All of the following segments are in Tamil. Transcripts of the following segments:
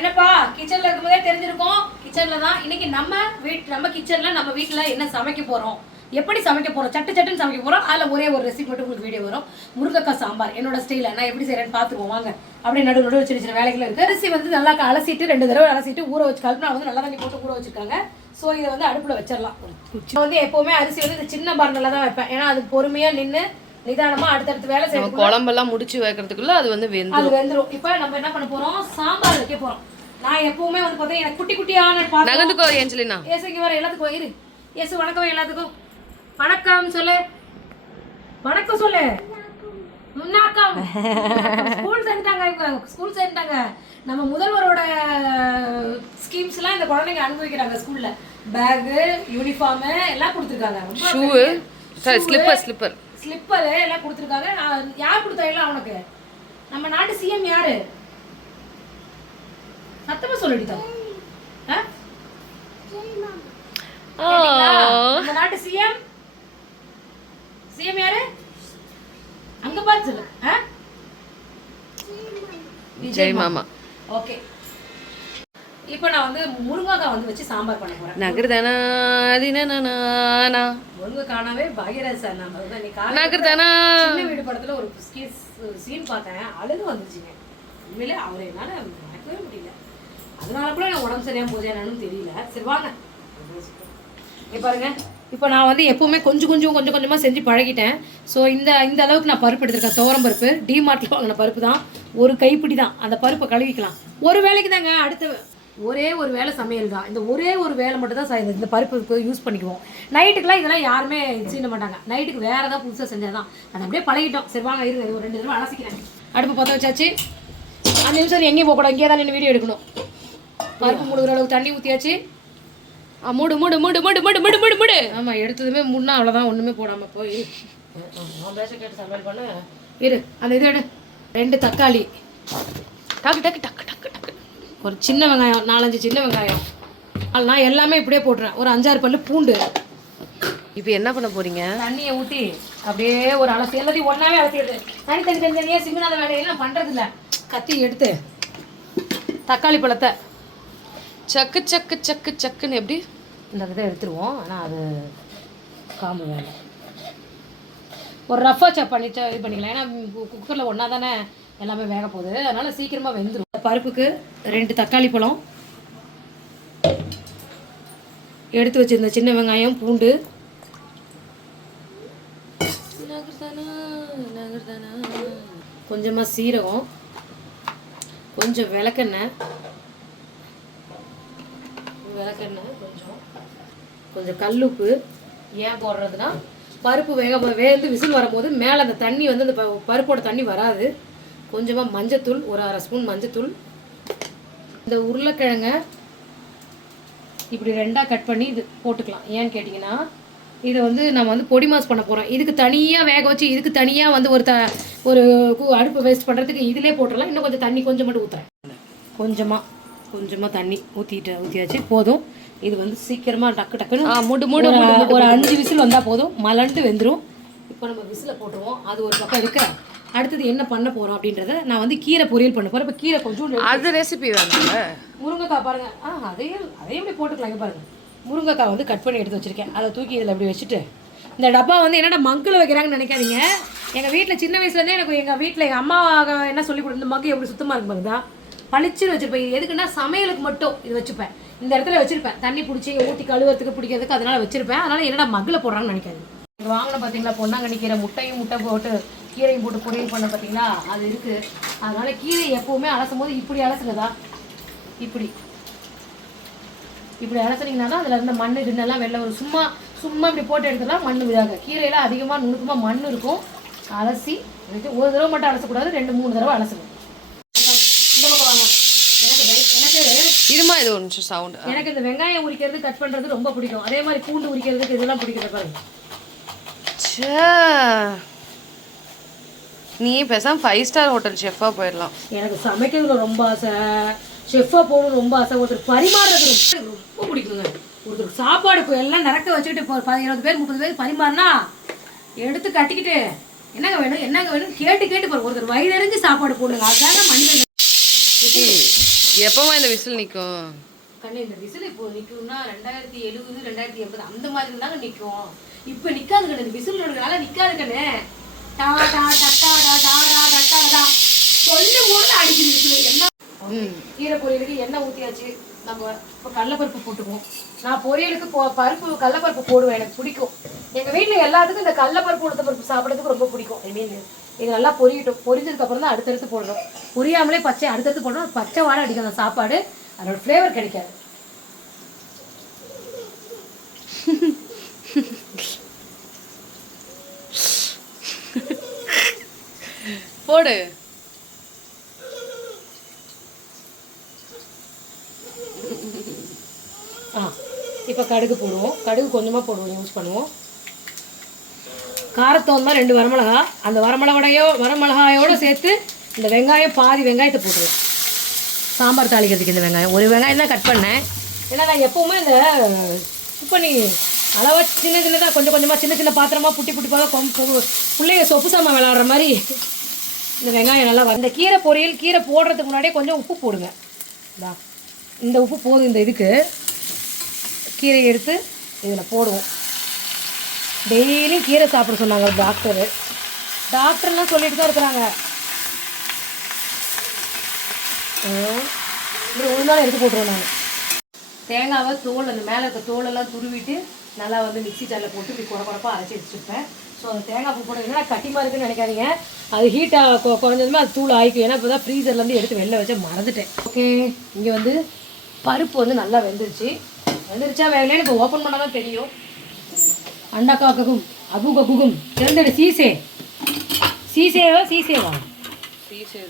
என்னப்பா கிச்சன்ல இருக்கும்போதே தெரிஞ்சிருக்கோம். கிச்சன்ல தான் இன்னைக்கு நம்ம கிச்சன்ல நம்ம வீட்டுல என்ன சமைக்க போறோம், எப்படி சமைக்க போறோம், சட்டுன்னு சமைக்க போறோம். அதுல ஒரே ஒரு ரெசிபி மட்டும் உங்களுக்கு வீடியோ வரும். முருங்கைக்காய் சாம்பார் என்னோட ஸ்டைல நான் எப்படி செய்யறேன்னு பாத்துருவோம் வாங்க. அப்படியே நடுவு சின்ன வேலைகள் இருக்கு. அரிசி வந்து நல்லா அலசிட்டு 2 தடவை அலசிட்டு ஊற வச்சு கல்பனா வந்து நல்லா தண்ணி போட்டு ஊற வச்சிருக்காங்க. ஸோ இதை வந்து அடுப்புல வச்சிடலாம். நான் வந்து எப்பவுமே அரிசி வந்து இந்த சின்ன பர்னர்ல தான் வைப்பேன். ஏன்னா அது பொறுமையா நின்று நிதானமா அடுத்தடுத்து வேலை செய்யணும். குழம்பெல்லாம் முடிச்சு வைக்கிறதுக்குள்ள அது வந்து வெந்துரும். இப்போ நம்ம என்ன பண்ண போறோம், சாம்பார் வைக்க போறோம். நான் எப்பவுமே வந்து பார்த்தா எனக்கு குட்டி குட்டியான நகர்ந்துக்கோ ஏஞ்சலினா. ஏசு இங்க வர எல்லாத்துக்கும் இரு. ஏசு வணக்கம் எல்லாத்துக்கும். வணக்கம் சொல்லு. வணக்கம் சொல்லு. முன்னாக்கம். ஸ்கூல் சேர்ந்துட்டாங்க. நம்ம முதல்வரோட ஸ்கீம்ஸ்லாம் இந்த குழந்தைங்க அனுபவிக்கிறாங்க ஸ்கூல்ல. பேக், யூனிஃபார்ம் எல்லாம் கொடுத்துருக்காங்க. ஷூ, ஸ்லிப்பர் எல்லாம் கொடுத்துருக்காங்க. யார் கொடுத்தா எல்லாம் அவனுக்கு? நம்ம நாட்டு சிஎம் யாரு? சத்தமா சொல்லிட்டோம். நம்ம நாட்டு சிஎம் யாரு? அங்க பாத்து சொல்லு. விஜய் மாமா. ஓகே. இப்போ நான் வந்து முருங்கைக்காய் வந்து வச்சு சாம்பார் பண்ண போறேன். நகர்தானா தினனா முருங்கைக்கானாவே பாகியராஜ் சார் நம்ம நகர்தானா சின்ன வீடு படத்துல ஒரு சீன் பார்த்தேன். அழுது வந்துச்சுங்க. உண்மையிலே அவரை என்னால மறக்கவே முடியல. அதனால கூட எனக்கு உடம்பு சரியாம போதே என்னன்னு தெரியல. சரி வாங்க. பாருங்க, இப்போ நான் வந்து எப்பவுமே கொஞ்சமா செஞ்சு பழகிட்டேன். ஸோ இந்த அளவுக்கு நான் பருப்பு எடுத்திருக்கேன். துவரம் பருப்பு டிமார்ட்ல வாங்கின பருப்பு தான். ஒரு கைப்பிடி தான். அந்த பருப்பை கழுவிக்கலாம். ஒரு வேலைக்கு தாங்க. அடுத்த ஒரே ஒரு வேலை சமையல் தான். இந்த ஒரே ஒரு வேலை மட்டும் தான் இந்த பருப்புக்கு யூஸ் பண்ணிக்குவோம். நைட்டுக்கெலாம் இதெல்லாம் யாருமே செய்ய மாட்டாங்க. நைட்டுக்கு வேறு ஏதாவது புதுசாக செஞ்சால் தான். அதை அப்படியே பழகிட்டோம். சரி வாங்க இருங்க, ஒரு 2 தடவை அலசிக்கிறேன். அடுப்பு பற்ற வச்சாச்சு. 5 நிமிஷம் எங்கேயும் போகக்கூடாது. இங்கே தான் நின்று வீடியோ எடுக்கணும். பருப்பு மூடுகிற அளவுக்கு தண்ணி ஊற்றியாச்சு. மூடு மூடு மூடு மூடு மூடு மூடு மூடு மூடு. ஆமாம், எடுத்ததுமே முன்னா அவ்வளோதான். ஒன்றுமே போடாமல் போய் நான் பேச கேட்டு சமையல் பண்ண இரு. அந்த இது எடு. 2 தக்காளி, டக்கு டக்கு டக்கு டக்கு டக்கு, ஒரு சின்ன வெங்காயம், 4-5 சின்ன வெங்காயம். நான் எல்லாமே இப்படியே போட்டுறேன். ஒரு 5-6 பல்லு பூண்டு. இப்போ என்ன பண்ண போறீங்க? தண்ணியை ஊற்றி அப்படியே ஒரு அலசி எல்லாத்தையும் ஒன்றாவே அலசிடுது. தனியாக சிங்கினாத வேலையெல்லாம் பண்ணுறது இல்லை. கத்தி எடுத்து தக்காளி பழத்தை சக்கு சக்கு சக்கு சக்குன்னு எப்படி இந்த இதை எடுத்துருவோம். ஆனால் அது காம்பு வேலை. ஒரு ரஃபாக சாப் பண்ணி இது பண்ணிக்கலாம். ஏன்னா குக்கரில் ஒன்றா தானே எல்லாமே வேக போகுது. அதனால் சீக்கிரமாக வெந்துடும். பருப்புக்கு 2 தக்காளி பழம் எடுத்து வச்சுருந்த சின்ன வெங்காயம், பூண்டு, கொஞ்சமாக சீரகம், கொஞ்சம் விளக்கெண்ணெய், கொஞ்சம் கல்லுப்பு. ஏன் போடுறதுன்னா பருப்பு வேந்து விசில் வரும்போது மேலே அந்த தண்ணி வந்து அந்த பருப்போட தண்ணி வராது. கொஞ்சமாக மஞ்சத்தூள், ஒரு 1/2 ஸ்பூன் மஞ்சத்தூள். இந்த உருளைக்கிழங்க இப்படி 2ஆக கட் பண்ணி இது போட்டுக்கலாம். ஏன்னு கேட்டிங்கன்னா இதை வந்து நம்ம வந்து பொடி மாஸ் பண்ண போகிறோம். இதுக்கு தனியாக வேக வச்சு இதுக்கு தனியாக வந்து ஒரு அடுப்பு வேஸ்ட் பண்ணுறதுக்கு இதிலே போட்டுடலாம். இன்னும் கொஞ்சம் தண்ணி கொஞ்சம் மட்டும் ஊற்றுறேன். கொஞ்சமாக தண்ணி ஊற்றியாச்சு போதும். இது வந்து சீக்கிரமாக டக்குன்னு மூடு மூடு ஒரு 5 விசில் வந்தால் போதும். மலண்டு வெந்துடும். இப்போ நம்ம விசிலை போட்டுருவோம். அது ஒரு பக்கம் இருக்க. அடுத்தது என்ன பண்ண போகிறோம் அப்படின்றத நான் வந்து கீரை பொரியல் பண்ண போகிறேன். இப்போ கீரை கொஞ்சம் அது ரெசிபி வேணுங்க. முருங்கைக்காய் பாருங்கள். அதையும் இப்படி போட்டுக்கலாம். இங்கே பாருங்கள், முருங்கைக்காய் வந்து கட் பண்ணி எடுத்து வச்சுருக்கேன். அதை தூக்கி இதில் இப்படி வச்சுட்டு இந்த டப்பா வந்து என்னடா மங்கில் வைக்கிறாங்கன்னு நினைக்காதீங்க. எங்கள் வீட்டில் சின்ன வயசுலேருந்தே எனக்கு எங்கள் வீட்டில் எங்கள் அம்மா என்ன சொல்லி கொடுத்து இந்த மக்கு எப்படி சுத்தமாக இருக்கு பாருங்க. பளிச்சுன்னு வச்சுருப்பேன். இது எதுக்குன்னா சமையலுக்கு மட்டும் இது வச்சுப்பேன். இந்த இடத்துல வச்சுருப்பேன். தண்ணி பிடிச்சி ஊற்றி கழுவுறதுக்கு பிடிக்கிறதுக்கு அதனால் வச்சுருப்பேன். அதனால் என்னடா மகில் போடுறாங்கன்னு நினைக்காது. இங்கே வாங்கின பார்த்தீங்களா பொன்னாங்கண்ணி கீரை, முட்டை போட்டு கீரையும் போட்டு பொரியல் பண்ண பார்த்தீங்களா, அது இருக்குது. அதனால் கீரை எப்போவுமே அலசும் போது இப்படி அலசுறதா, இப்படி அலசுனீங்கன்னா தான் அதில் இருந்த மண் இதுன்னெல்லாம் வெளில ஒரு சும்மா இப்படி போட்டு எடுத்துலாம் மண் விடாங்க. கீரையில் அதிகமாக நுணுக்கமாக மண் இருக்கும். அலசி ஒரு தடவை மட்டும் அலசக்கூடாது, 2-3 தடவை அலசணும். இந்த பக்கம் வாங்க. இருமா, இது ஒரு நிமிஷம் சவுண்ட். எனக்கு இந்த வெங்காயம் உரிக்கிறது கட் பண்ணுறது ரொம்ப பிடிக்கும். அதே மாதிரி பூண்டு உரிக்கிறதுக்கு இதெல்லாம் பிடிக்கிறது பாருங்க. நீ பேசாம 5 ஸ்டார் ஹோட்டல் ஷெஃபாக போயிடலாம். எனக்கு சமைக்கிறதுல ரொம்ப ஆசை, ஷெஃபாக போகணும்னு ரொம்ப ஆசை. ஒருத்தர் பரிமாறுறது ரொம்ப பிடிக்குங்க. ஒருத்தர் சாப்பாடு எல்லாம் நிறக்க வச்சுக்கிட்டு 20 பேர் 30 பேர் பரிமாறினா எடுத்து கட்டிக்கிட்டு என்னங்க வேணும் கேட்டு பாருங்க. ஒருத்தர் வயிறறிஞ்சு சாப்பாடு போடுங்க. அதுதாங்க மனிதன். எப்பமா இந்த விசில் நிற்கும்? கண்ணு இந்த விசில் இப்போ நிற்கும்னா 2070 2080 அந்த மாதிரி தாங்க நிற்கும். இப்போ நிற்காது கண்ணு, இந்த விசில் இருக்கிறனால நிற்காது கண்ணு. டா டா டட்டா டா டா டா டட்டா டா சொல்லு ஊர்ல அடிக்குது விசில். என்ன கீரை பொரியலுக்கு எண்ணெய் ஊற்றியாச்சு. நம்ம இப்போ கடலைப்பருப்பு போட்டுக்குவோம். நான் பொரியலுக்கு பருப்பு கடலைப்பருப்பு போடுவேன், எனக்கு பிடிக்கும். எங்கள் வீட்டில் எல்லாத்துக்கும் இந்த கடலைப்பருப்பு உளுத்த பருப்பு சாப்பிட்றதுக்கு ரொம்ப பிடிக்கும். ஐ மீன் இது நல்லா பொரியட்டும். பொரிஞ்சதுக்கப்புறம் தான் அடுத்தடுத்து போடணும். பொரியாமலே பச்சை அடுத்தடுத்து போடணும். பச்சை வாடை அடிக்கும் அந்த சாப்பாடு, அதோட ஃப்ளேவர் கிடைக்காது. போடு. இப்போ கடுகு போடுவோம். கடுகு கொஞ்சமாக போடுவோம், யூஸ் பண்ணுவோம். காரத்தோந்தா 2 வரமிளகா, அந்த வரமிளகாயோடு சேர்த்து இந்த வெங்காயம் பாதி வெங்காயத்தை போட்டுருவோம். சாம்பார் தாளிக்கிறதுக்கு இந்த வெங்காயம் ஒரு வெங்காயம் தான் கட் பண்ணேன். ஏன்னா நான் எப்போவுமே இந்த பண்ணி அளவாக சின்னதாக கொஞ்சம் கொஞ்சமாக சின்ன சின்ன பாத்திரமாக புட்டி பிள்ளைங்க சொப்பு சாமான் விளாட்ற மாதிரி இந்த வெங்காயம் நல்லா இந்த கீரை பொரியல் கீரை போடுறதுக்கு முன்னாடியே கொஞ்சம் உப்பு போடுங்க. இந்த உப்பு போதும். இந்த இதுக்கு கீரை எடுத்து இதில் போடுவோம். டெய்லியும் கீரை சாப்பிட சொன்னாங்க டாக்டர்லாம் சொல்லிட்டு தான் இருக்கிறாங்க. ஒழுங்காக எடுத்து போட்டுருவோம். நான் தேங்காவை தோல் அந்த மேலே இருக்க தோலெல்லாம் துருவிட்டு நல்லா வந்து மிக்ஸி ஜாரில் போட்டு இப்படி குறப்பாக அரைச்சி வச்சுருப்பேன். ஸோ அந்த தேங்காய் பூ போட என்ன கட்டிமா இருக்குன்னு நினைக்காதீங்க. அது ஹீட்டாக குறைஞ்சதுமே அது தூள் ஆகிக்கும். ஏன்னா இப்போ தான் ஃப்ரீசர்லேருந்து எடுத்து வெளில வச்சா மறந்துட்டேன். ஓகே, இங்கே வந்து பருப்பு வந்து நல்லா வெந்துருச்சா வேகலைன்னு இப்போ ஓப்பன் பண்ணால் தான் தெரியும். அண்டாக்காக்கும் அகுகும் திறந்துடு. சீசேவா சீசே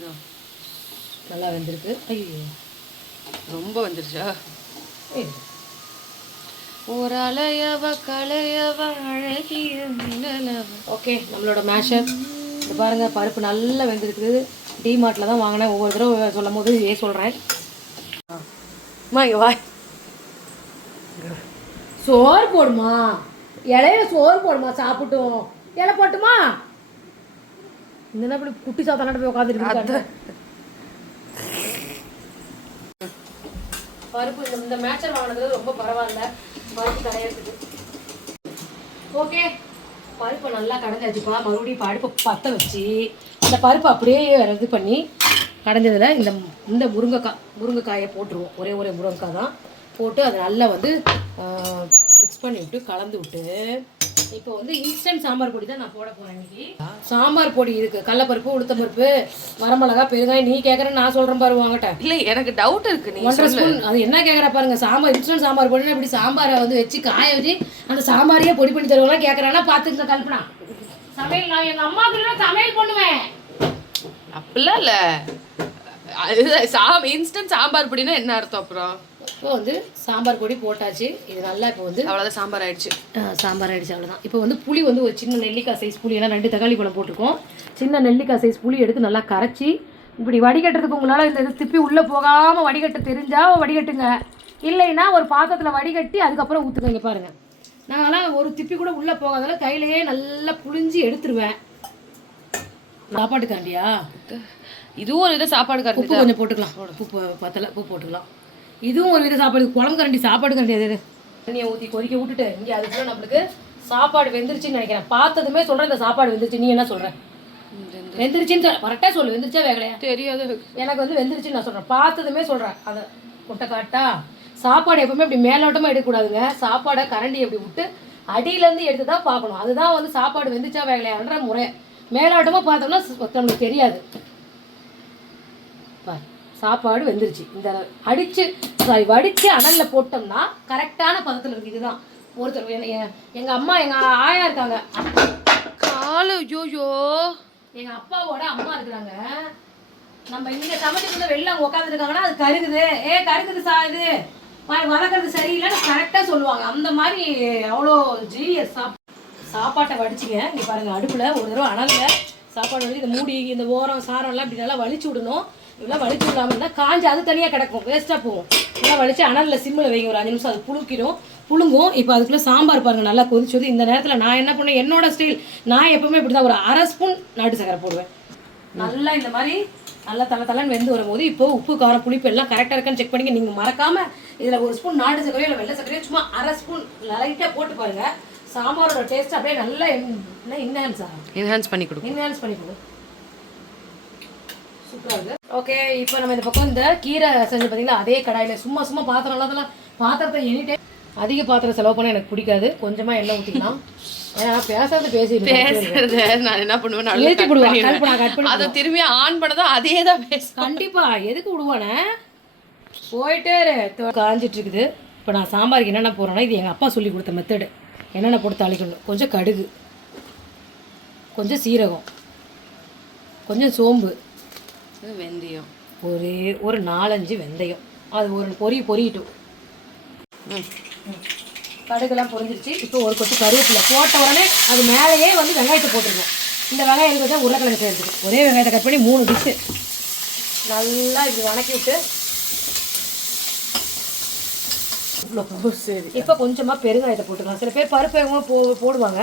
தான் நல்லா வெந்திருக்கு. ஐயோ ரொம்ப வந்துருச்சா? ஒரு அலையவ கலையவ அழகிய மின்னலவ. ஓகே, நம்மளோட மேஷர் இது பாருங்கள். பருப்பு நல்லா வெந்திருக்குது. டிமார்ட்டில் தான் வாங்கினேன். ஒவ்வொரு தடவை சொல்லும் போது இதே சொல்கிறேன். வா சோறு போடுமா, இலையில சோறு போடுமா, சாப்பிட்டோம். இலை போட்டுமா? இந்த இப்படி குட்டி சாத்தானாட்ட போய் உட்காந்துருக்கு. பருப்பு இந்த மேட்சர் வாங்கினது ரொம்ப பரவாயில்ல, பருப்பு கடையிறதுக்கு. ஓகே, பருப்பை நல்லா கடைஞ்சாச்சுப்பா. மறுபடியும் பருப்பை பற்ற வச்சு இந்த பருப்பை அப்படியே இது பண்ணி கடைஞ்சதில் இந்த முருங்கைக்காயை போட்டுருவோம். ஒரே முருங்கைக்காய் தான் போட்டு அதை நல்லா வந்து மிக்ஸ் பண்ணி விட்டு கலந்து விட்டு இப்போ வந்து இன்ஸ்டன்ட் சாம்பார் பொடி தான் நான் போட போகிறேன் இன்னைக்கு. சாம்பார் பொடி இருக்குது. கடலைப்பருப்பு, உளுத்தம்பருப்பு, வரமிளகா, பெருங்காயம். நீ கேட்குறேன்னு நான் சொல்கிறேன் பாரு வாங்கிட்ட. இல்லை, எனக்கு டவுட் இருக்குது. நீ 1.5 ஸ்பூன் அது என்ன கேட்குற பாருங்க. சாம்பார் இன்ஸ்டன்ட் சாம்பார் பொடினா இப்படி சாம்பாரை வந்து வச்சு காய வச்சு அந்த சாம்பாரையே பொடி பண்ணி தருவாங்கலாம் கேட்குறாங்கன்னா பார்த்துக்க கல்பனா. சமையல் நான் எங்கள் அம்மாவுக்கு சமையல் பண்ணுவேன். அப்படிலாம் இல்லை. அது இன்ஸ்டன்ட் சாம்பார் பொடினா என்ன அர்த்தம்? அப்புறம் இப்போ வந்து சாம்பார் பொடி போட்டாச்சு. இது நல்லா இப்போ வந்து அவ்வளோதான் சாம்பார் ஆயிடுச்சு. அவ்வளோதான். இப்போ வந்து புளி வந்து ஒரு சின்ன நெல்லிக்காய் சைஸ் புளி, ஏன்னா 2 தக்காளி பழம் போட்டிருக்கோம். சின்ன நெல்லிக்காய் சைஸ் புளி எடுத்து நல்லா கரைச்சி இப்படி வடிகட்டுறதுக்கு உங்களால் இந்த இது திப்பி உள்ளே போகாமல் வடிகட்ட தெரிஞ்சால் வடிகட்டுங்க. இல்லைன்னா ஒரு பாத்திரத்தில் வடிகட்டி அதுக்கப்புறம் ஊற்றுங்க. இங்கே பாருங்கள், நாங்கள்லாம் ஒரு திப்பி கூட உள்ளே போகாதால கையிலேயே நல்லா புளிஞ்சு எடுத்துருவேன். சாப்பாட்டுக்காண்டியா இதுவும் ஒரு வித சாப்பாடு கரண்டி. உப்பு கொஞ்சம் போட்டுக்கலாம். உப்பு பத்தலை, உப்பு போட்டுக்கலாம். இதுவும் ஒரு வித சாப்பாடு. குழம்பு கரண்டி சாப்பாடு கரண்டி. அது தண்ணியை ஊற்றி கொதிக்க விட்டுட்டு இங்கே அதுக்குள்ள நம்மளுக்கு சாப்பாடு வெந்துருச்சுன்னு நினைக்கிறேன். பார்த்ததுமே சொல்கிறேன் இந்த சாப்பாடு வெந்துருச்சு. நீ என்ன சொல்கிற? வெந்துருச்சுன்னு கரெக்டாக சொல்லு. வெந்துருச்சா வேகலையா தெரியாது எனக்கு. வந்து வெந்துருச்சுன்னு நான் சொல்கிறேன். பார்த்ததுமே சொல்கிறேன். அதை முட்டை காட்டா சாப்பாடு எப்பவுமே இப்படி மேலோட்டமாக எடுக்கக்கூடாதுங்க. சாப்பாடை கரண்டி எப்படி விட்டு அடியிலேருந்து எடுத்து தான் பார்க்கணும். அதுதான் வந்து சாப்பாடு வெந்துச்சா வேகலையான்ற முறை. மேலோட்டமாக பார்த்தோம்னா நம்மளுக்கு தெரியாது. சாப்பாடு வெந்துருச்சு. இந்த வடித்து அனலில் போட்டோம்னா கரெக்டான பதத்தில் இருக்குது. இதுதான் ஒருத்தர் எங்கள் அம்மா எங்கள் ஆயா இருக்காங்க. காலு ஐயோயோ எங்கள் அப்பாவோட அம்மா இருக்கிறாங்க. நம்ம இங்கே சமைச்சிட்டு வெளில அவங்க உட்காந்துருக்காங்கன்னா அது கருகுது, கருகுது இது வதக்கிறது சரியில்லைன்னு கரெக்டாக சொல்லுவாங்க. அந்த மாதிரி அவ்வளோ ஜீனியஸ். சாப்பாட்டை வடிச்சிங்க. இங்கே பாருங்கள், அடுப்பில் ஒரு தடவை அனலில் சாப்பாடு வச்சு இந்த மூடி இந்த ஓரம் சாரம்லாம் இப்படி நல்லா வலிச்சு விடணும். இதெல்லாம் வலிச்சு விடாமல் இருந்தால் காஞ்சி அது தனியாக கிடக்கும், வேஸ்ட்டாக போகும். இதெல்லாம் வலிச்சு அனலில் சிம்மில் வைங்க. ஒரு 5 நிமிஷம் அது புழுங்கும். இப்போ அதுக்குள்ளே சாம்பார் பாருங்கள் நல்லா கொதிச்சது. இந்த நேரத்தில் நான் என்ன பண்ணேன், என்னோட ஸ்டைல், நான் எப்போவுமே இப்படி தான் ஒரு 1/2 ஸ்பூன் நாட்டு சக்கரை போடுவேன். நல்லா இந்த மாதிரி நல்லா தலைன்னு வெந்து வரும்போது இப்போ உப்பு காரம் புளிப்பு எல்லாம் கரெக்டாக இருக்கான்னு செக் பண்ணிங்க. நீங்கள் மறக்காமல் இதில் ஒரு ஸ்பூன் நாட்டு சர்க்கரையோ இல்லை வெள்ளை சர்க்கரையோ சும்மா அரை ஸ்பூன் லைட்டாக போட்டு பாருங்கள். சாம்பாரோட டேஸ்ட் அப்படியே நல்லா என்ஹான்ஸ் பண்ணி கொடுக்கும். சூப்பராக இருக்குது. ஓகே, இப்போ நம்ம இந்த பக்கம் இந்த கீரை செஞ்சு பார்த்தீங்களா, அதே கடாயில் சும்மா பாத்திரத்தை எனி டைம் அதிக பாத்திரம் செலவு பண்ண எனக்கு பிடிக்காது. கொஞ்சமாக எண்ணெய் ஊற்றிக்கலாம். ஏன்னா பேசுறது நான் என்ன பண்ணுவேன், அதை திரும்பி ஆன் பண்ணதும் அதே தான் கண்டிப்பா எதுக்கு விடுவானே போயிட்டே காஞ்சிட்டு இருக்குது. இப்போ நான் சாம்பாருக்கு என்னென்ன போடுறேன்னா, இது எங்கள் அப்பா சொல்லி கொடுத்த மெத்தடு. என்னென்ன போட்டு தாளிக்கணும், கொஞ்சம் கடுகு, கொஞ்சம் சீரகம், கொஞ்சம் சோம்பு, வெந்தயம், ஒரு 4-5 வெந்தயம். அது ஒரு பொரியட்டும். கடுகுலாம் பொரிஞ்சிருச்சு. இப்போ ஒரு கொத்து கருவேப்பிலை போட்ட உடனே அது மேலேயே வந்து வெங்காயத்தை போட்டுருக்கோம். இந்த வெங்காயம் எடுத்து வச்சா உருளைக்கிழங்கு சேர்த்துக்கும். ஒரே வெங்காயத்தை கட் பண்ணி 3 டிஷ்ஷு நல்லா இப்படி வணக்கி விட்டு சரி. இப்போ கொஞ்சமாக பெருங்காயத்தை போட்டுக்கலாம். சில பேர் பருப்பு வேகமாக போடுவாங்க.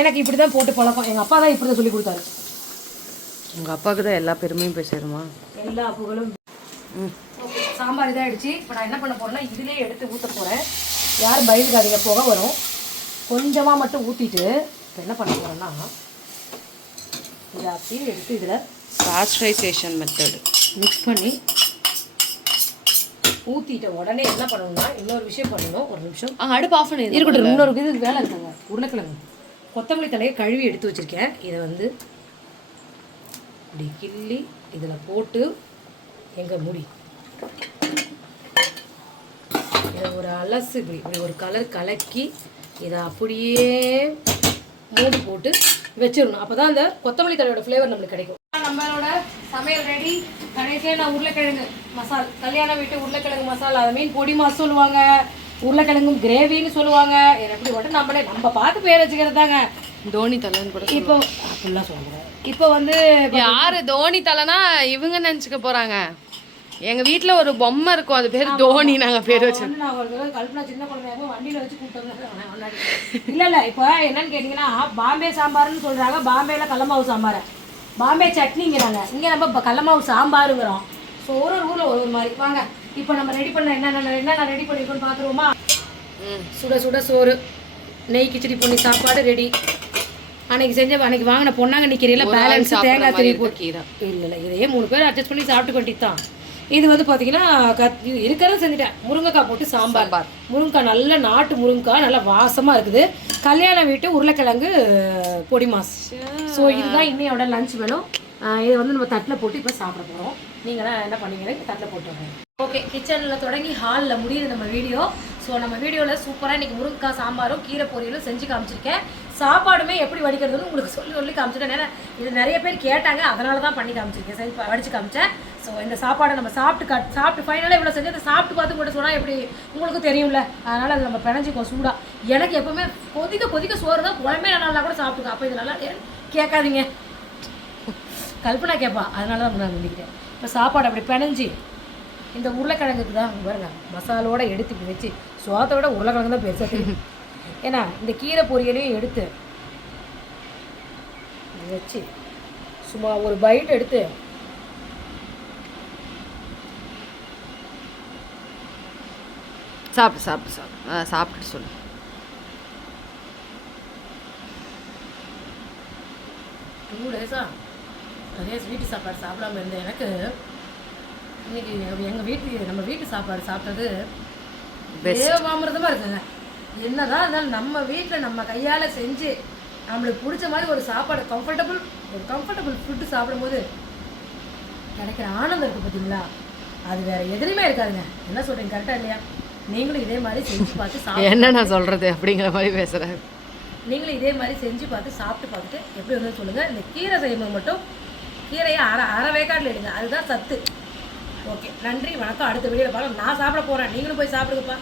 எனக்கு இப்படி தான் போட்டு பழக்கம். எங்கள் அப்பா தான் இப்படி தான் சொல்லி கொடுத்தாரு. உங்கள் அப்பாவுக்கு தான் எல்லா பெருமையும் பேசிடுமா? எல்லா புகழும். சாம்பார் இதாகிடுச்சு. இப்போ நான் என்ன பண்ண போகிறேன்னா, இதிலே எடுத்து ஊற்ற போகிறேன். யாரும் பயந்துக்காதீங்க, புகை வரும். கொஞ்சமாக மட்டும் ஊற்றிட்டு இப்போ என்ன பண்ண போகிறேன்னா, இதை அப்படியே எடுத்து இதில் பாஸ்டரைசேஷன் மெத்தடு மிக்ஸ் பண்ணி ஊற்றிட்ட உடனே என்ன பண்ணணும்னா, இன்னொரு விஷயம் பண்ணணும். ஒரு நிமிஷம் அடுப்பு ஆஃப் பண்ணி இருக்கட்டும். இன்னொரு இதுக்கு வேலை இருக்காங்க. உருளைக்கிழங்கு கொத்தமல்லி தலையை கழுவி எடுத்து வச்சுருக்கேன். இதை வந்து இப்படி கிள்ளி இதில் போட்டு எங்கள் முடி இதை ஒரு அலசு இப்படி ஒரு கலர் கலக்கி இதை அப்படியே மூடி போட்டு வச்சிடணும். அப்போ தான் அந்த கொத்தமல்லி தலையோட ஃப்ளேவர் நம்மளுக்கு கிடைக்கும். நம்மளோட சமையல் ரெடி. கடைசியாக நான் உருளைக்கிழங்கு மசால், கல்யாண வீட்டு உருளைக்கிழங்கு மசாலா, அதை மீன் பொடி மாஸ் சொல்லுவாங்க, உருளைக்கிழங்கும் கிரேவின்னு சொல்லுவாங்க. எப்படி மட்டும் நம்ம பார்த்து பேர் வச்சுக்கிறது தாங்க. தோனி தலைன்னு கூட இப்போ அப்படிலாம் சொல்லுறேன். இப்போ வந்து யாரு தோனி தலைனா இவங்க நினச்சிக்க போகிறாங்க. எங்கள் வீட்டில் ஒரு பொம்மை இருக்கும், அது பேர் தோனி. நாங்கள் பேர் வச்சு நான் ஒரு கல்பனா சின்ன குழந்தையாக வண்டியில் வச்சு கூப்பிட்டு இல்லை இப்போ என்னன்னு கேட்டிங்கன்னா, பாம்பே சாம்பார்னு சொல்கிறாங்க. பாம்பேயில் கடலமாவு சாம்பார், பாம்பே சட்னிங்கிறாங்க. இங்கே நம்ம கடலமாவு சாம்பாருங்கிறோம். ஸோ ஒரு ஊரில் ஒரு மாதிரி. வாங்க இப்போ நம்ம ரெடி பண்ண என்னென்ன ரெடி பண்ணிருக்கோன்னு பார்த்துருவோமா? சுட சுட சோறு, நெய் கிச்சடி பண்ணி சாப்பாடு ரெடி. அன்னைக்கு வாங்கின பொன்னாங்கண்ணி கீரையில் பேலன்ஸ் தேங்காய் திருவி போட்டு இல்லை இதையே 3 பேர் அட்ஜஸ்ட் பண்ணி சாப்பிட்டு கொண்டிட்டு தான். இது வந்து பார்த்தீங்கன்னா இருக்கிறத செஞ்சுட்டேன். முருங்கைக்காய் போட்டு சாம்பார். முருங்கைக்காய் நல்ல நாட்டு முருங்கைக்காய், நல்லா வாசமாக இருக்குது. கல்யாண வீட்டு உருளைக்கிழங்கு பொடி மாஸ். ஸோ இதுதான் இன்னையோட லஞ்ச் வேணும். இதை வந்து நம்ம தட்டில் போட்டு இப்போ சாப்பிட போகிறோம். நீங்களாம் என்ன பண்ணீங்கன்னா தட்டில் போட்டு ஓகே. கிச்சனில் தொடங்கி ஹாலில் முடியுது நம்ம வீடியோ. ஸோ நம்ம வீடியோவில் சூப்பராக இன்றைக்கி முருங்கைக்காய் சாம்பாரும் கீரை பொரியலும் செஞ்சு காமிச்சிருக்கேன். சாப்பாடுமே எப்படி வடிக்கிறதுன்னு உங்களுக்கு சொல்லி காமிச்சிருக்கேன். ஏன்னா இது நிறைய பேர் கேட்டாங்க, அதனால தான் பண்ணி காமிச்சிருக்கேன், செஞ்சு வடித்து காமிச்சேன். ஸோ இந்த சாப்பாடை நம்ம சாப்பிட்டு ஃபைனலாக இவ்வளோ செஞ்சு அதை சாப்பிட்டு பார்த்து கூட சொன்னால் எப்படி உங்களுக்கு தெரியும்ல. அதனால் அது நம்ம பிணைஞ்சிக்கோ சூடாக. எனக்கு எப்போவுமே கொதிக்க சோறு தான், குழம்பே நல்லா கூட சாப்பிட்டுக்கோ. அப்போ இது நல்லா கேட்காதீங்க, கல்பனா கேட்பா. அதனால தான் நான் நினைக்கிறேன். இப்போ சாப்பாடு அப்படி பிணைஞ்சி இந்த உருளைக்கிழங்குக்கு தான் பாருங்க மசாலோடு எடுத்து இப்படி வச்சு, சோத்தை விட உருளைக்கிழங்கு தான் பெருசாக தெரியும். ஏன்னா இந்த கீரை பொரியலையும் எடுத்து வச்சு சும்மா ஒரு பைட் எடுத்து சாப்பிட்டு சொல்லு. டூ டேஸா நிறைய வீட்டு சாப்பாடு சாப்பிடாம இருந்தேன். எனக்கு இன்னைக்கு நம்ம வீட்டு சாப்பாடு சாப்பிட்டது தேவாமிரதமாக இருக்குங்க. என்னதான் இருந்தாலும் நம்ம வீட்டில் நம்ம கையால் செஞ்சு நம்மளுக்கு பிடிச்ச மாதிரி ஒரு சாப்பாடு கம்ஃபர்டபுள் ஃபுட்டு சாப்பிடும்போது கிடைக்கிற ஆனந்தம் இருக்குது பார்த்தீங்களா, அது வேறு எதுலையுமே இருக்காதுங்க. என்ன சொல்கிறீங்க, கரெக்டாக இல்லையா? நீங்களும் இதே மாதிரி செஞ்சு பார்த்து என்ன நான் சொல்கிறது அப்படிங்கிற மாதிரி பேசுகிறேன். நீங்களும் இதே மாதிரி செஞ்சு பார்த்து சாப்பிட்டு பார்த்துட்டு எப்படி வந்து சொல்லுங்கள். இந்த கீரை செய்யும்போது மட்டும் கீரையை அரை வேக்காட்டில் எடுங்க, அதுதான் சத்து. ஓகே, நன்றி, வணக்கம். அடுத்த வீடியோவில் பார்க்கலாம். நான் சாப்பிட போகிறேன், நீங்களும் போய் சாப்பிடுங்கப்பா.